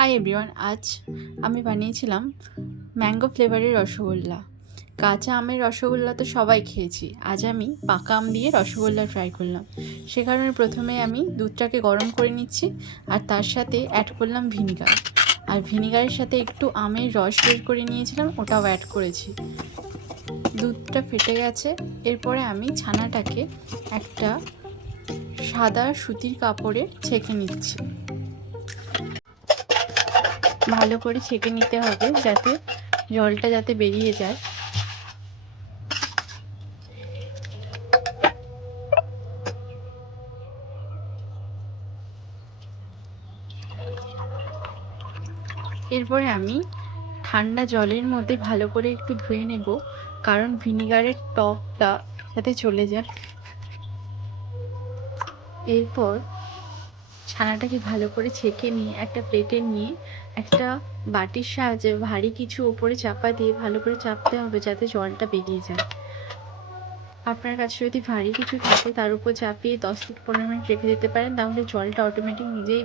Hi everyone, আজ আমি বানিয়েছিলাম ম্যাঙ্গো ফ্লেভারের রসগোল্লা। কাঁচা আমের রসগোল্লা তো সবাই খেয়েছি, আজ আমি পাকা আম দিয়ে রসগোল্লা ট্রাই করলাম। সে কারণে প্রথমে আমি দুধটাকে গরম করে নিচ্ছি আর তার সাথে অ্যাড করলাম ভিনিগার। আর ভিনিগারের সাথে একটু আমের রস বের করে নিয়েছিলাম, ওটাও অ্যাড করেছি। দুধটা ফেটে গেছে। এরপরে আমি ছানাটাকে একটা সাদা সুতির কাপড়ে ছেঁকে নিচ্ছি। ভালো করে ছেঁকে নিতে হবে যাতে জলটা বেরিয়ে যায়। এরপরে আমি ঠান্ডা জলের মধ্যে ভালো করে একটু ধুয়ে নেব, কারণ ভিনিগারের টকটা যাতে চলে যায়। এরপর ছানাটাকে ভালো করে ছেঁকে নিয়ে একটা প্লেটে নিয়ে একটা বাটির সাহায্যে ভারী কিছু ওপরে চাপা দিয়ে ভালো করে চাপতে হবে যাতে জলটা বেরিয়ে যায়। আপনার কাছে যদি ভারী কিছু থাকে তার উপর চাপিয়ে 10 থেকে 15 মিনিট রেখে দিতে পারেন, তাহলে জলটা অটোমেটিক নিজেই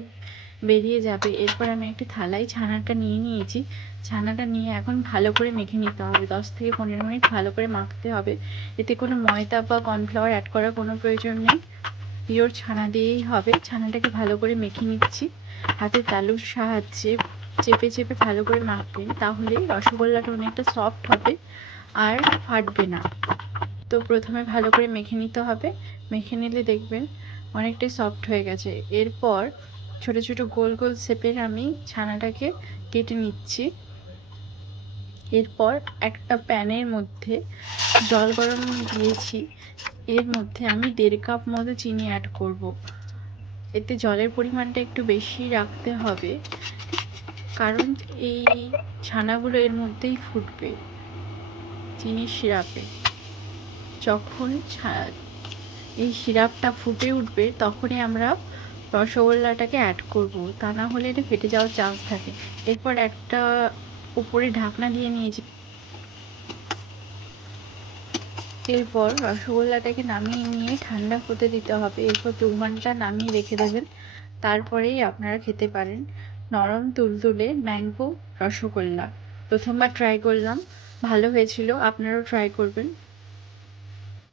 বেরিয়ে যাবে। এরপর আমি একটি থালায় ছানাটা নিয়ে নিয়েছি। ছানাটা নিয়ে এখন ভালো করে মেখে নিতে হবে। 10 থেকে 15 মিনিট ভালো করে মাখতে হবে। এতে কোনো ময়দা বা কর্নফ্লাওয়ার অ্যাড করার কোনো প্রয়োজন নেই, পিওর ছানা দিয়েই হবে। ছানাটাকে ভালো করে মেখে নিচ্ছি হাতের তালুর সাহায্যে, চেপে চেপে ভালো করে মাখবেন, তাহলে রসগোল্লাটা অনেকটা সফট হবে আর ফাটবে না। তো প্রথমে ভালো করে মেখে নিতে হবে। মেখে নিলে দেখবেন অনেকটাই সফট হয়ে গেছে। এরপর ছোট ছোট গোল গোল শেপের আমি ছানাটাকে কেটে নিচ্ছি। এরপর একটা প্যানের মধ্যে জল গরম দিয়েছি, এর মধ্যে আমি 1.5 কাপ মতো চিনি অ্যাড করব। এতে জলের পরিমাণটা একটু বেশি রাখতে হবে, কারণ এই ছানাগুলো এর মধ্যেই ফুটবে চিনির সিরাপে। যখন এই সিরাপটা ফুটে উঠবে তখনই আমরা রসগোল্লাটাকে অ্যাড করব, তা না হলে এটা ফেটে যাওয়ার চান্স থাকে। এরপর একটা উপরে ঢাকনা দিয়ে নিয়েছি। এরপর রসগোল্লাটাকে নামিয়ে নিয়ে ঠান্ডা হতে দিতে হবে। এরপর 2 ঘন্টা নামিয়ে রেখে দেবেন, তারপরেই আপনারা খেতে পারেন নরম তুলতুলে ম্যাঙ্গো রসগোল্লা। প্রথমবার ট্রাই করলাম, ভালো হয়েছিল, আপনারাও ট্রাই করবেন।